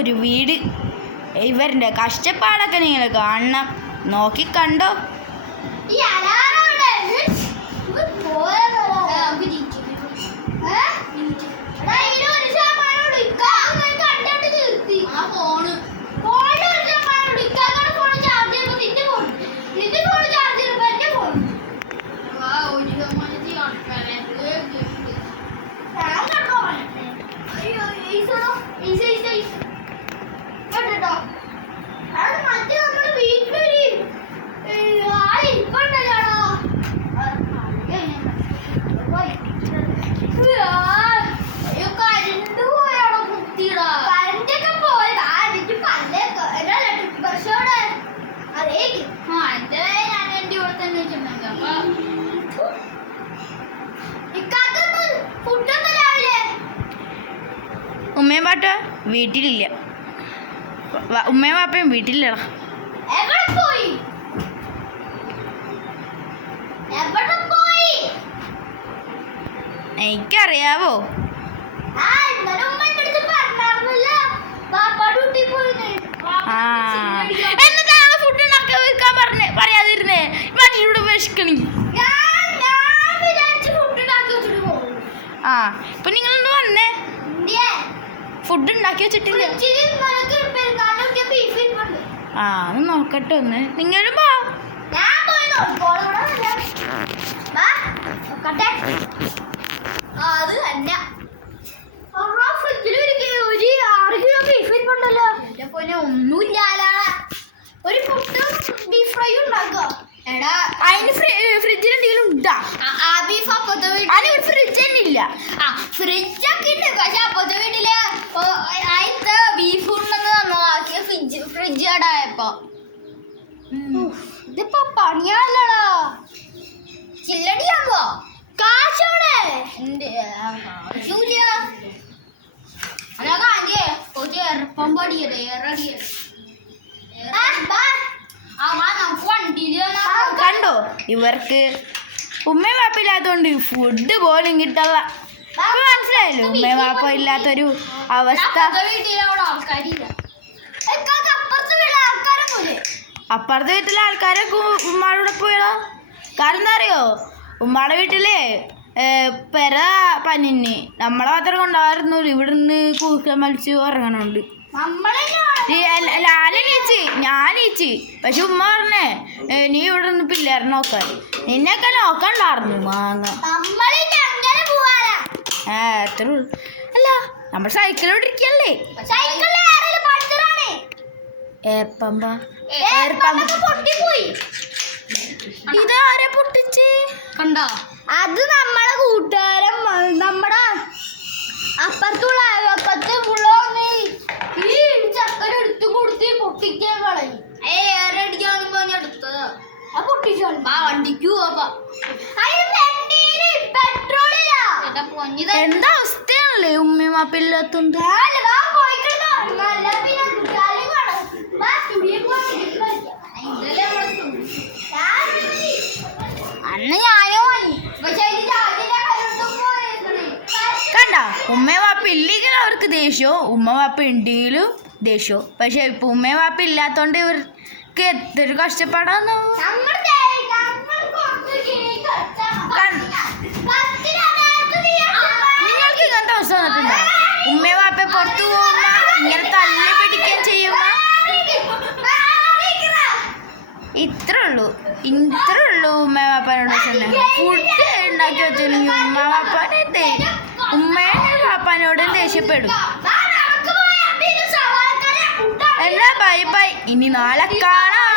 ഒരു വീട്. ഇവരുടെ കഷ്ടപ്പാടൊക്കെ നിങ്ങൾ കാണണം. നോക്കിക്കണ്ടോ. ഉമ്മയും പാട്ട വീട്ടിലില്ല. ഉമ്മയും പാപ്പയും വീട്ടിലില്ലടാ. എനിക്കറിയാവോ. എന്നിട്ടാണ് ഫുഡ് ഉണ്ടാക്കാൻ വെക്കാൻ പറയാതിരുന്നേ. മറ്റൂടെ വിശക്കണി. ആ ഇപ്പൊ നിങ്ങളൊന്ന് വന്നേ. ഫുഡ് ഉണ്ടാക്കി വെച്ചിട്ടില്ല. ആ ഒന്ന് നോക്കട്ടെ. ഒന്ന് നിങ്ങളും പോ. ഒന്നുമില്ല. ഒരു ഫുഡും ബീഫ് ഫ്രൈ ഉണ്ടാക്കുക. അതിന് ഫ്രിഡ്ജിൽ എന്തെങ്കിലും ഉണ്ടാ? ബീഫ് അപ്പത്തെ അതിന് ഫ്രിഡ്ജ് തന്നെ ഇല്ല. ഫ്രിഡ്ജൊക്കെ ഉണ്ട്. പക്ഷെ അപ്പത്തെ വീട്ടില് ആദ്യത്തെ ബീഫ് ഉണ്ടെന്ന് നന്നാക്കിയ ഫ്രിഡ്ജ് ആടായപ്പോ ഇതിപ്പോ പണിയാണല്ലോടാ. ചില്ലടിയാകുമ്പോ കാശോടെ ആവശ്യമില്ല. എറപ്പം പടിയല്ലേ ഇറങ്ങിയ കണ്ടോ. ഇവർക്ക് ഉമ്മയും വാപ്പ ഇല്ലാത്തതുകൊണ്ട് ഫുഡ് പോലും കിട്ടല്ല. മനസ്സിലായല്ലോ ഉമ്മയും വാപ്പ ഇല്ലാത്തൊരു അവസ്ഥ. അപ്പുറത്തെ വീട്ടിലെ ആൾക്കാരൊക്കെ ഉമ്മാടെ പോയടാ. കാരണം എന്താ അറിയോ, ഉമ്മാടെ വീട്ടിലെ പെര പനിന് നമ്മളെ മാത്രം കൊണ്ടായിരുന്നു. ഇവിടെ നിന്ന് കൂക്കാൻ മലിച്ച് ഉറങ്ങണുണ്ട്. ഞാനീച്ചി. പക്ഷെ ഉമ്മ പറഞ്ഞേ നീ ഇവിടെ നിന്ന് പിള്ളേരെ നോക്കാൻ. നിന്നെയൊക്കെ നോക്കണ്ടായിരുന്നു മാങ്ങ. എത്ര അല്ല നമ്മൾ സൈക്കിളോട്ടിരിക്കല്ലേ. ഇതാരെ പൊട്ടിച്ച് കണ്ടോ? അത് നമ്മളെ കൂട്ടുകാരൻ നമ്മുടെ അപ്പുറത്തുള്ള അയൽവക്കത്ത് ഈ ചക്കര എടുത്ത് കൊടുത്ത് പൊട്ടിക്കാൻ കളയും. ഏറടിക്കാന്ന് പറഞ്ഞ എടുത്തത് ആ പൊട്ടിച്ചോളൂ. ആ വണ്ടിക്ക് പോവാ. എന്താ അവസ്ഥയാണല്ലേ ഉമ്മയും വാപ്പില്ലാത്തോണ്ട്. അന്ന് ഞാനോ കണ്ട ഉമ്മയും വാപ്പ ഇല്ലെങ്കിൽ അവർക്ക് ദേഷ്യവും ഉമ്മ വാപ്പ ഉണ്ടെങ്കിലും ദേഷ്യവും. പക്ഷെ ഇപ്പൊ ഉമ്മയും വാപ്പ ഇല്ലാത്തോണ്ട് ഇവർക്ക് എത്ര കഷ്ടപ്പാടാന്ന്. നിങ്ങൾക്ക് ഇങ്ങനത്തെ അവസ്ഥ വന്നിട്ടുണ്ടോ? ഉമ്മയും വാപ്പ പുറത്തു പോകുമ്പോ ഇങ്ങനെ തല്ലി പിടിക്കുകയും ചെയ്യുമ്പോ ഇത്രേ ഉള്ളൂ ഉമ്മ വാപ്പാനോട് ഫുഡ് ഉണ്ടാക്കി വെച്ചില്ലെങ്കിൽ ഉമ്മ ഉമ്മേനെ വാപ്പാനോടും ദേഷ്യപ്പെടും. എന്നാ ബൈ ബൈ. ഇനി നാളെ കാണാം.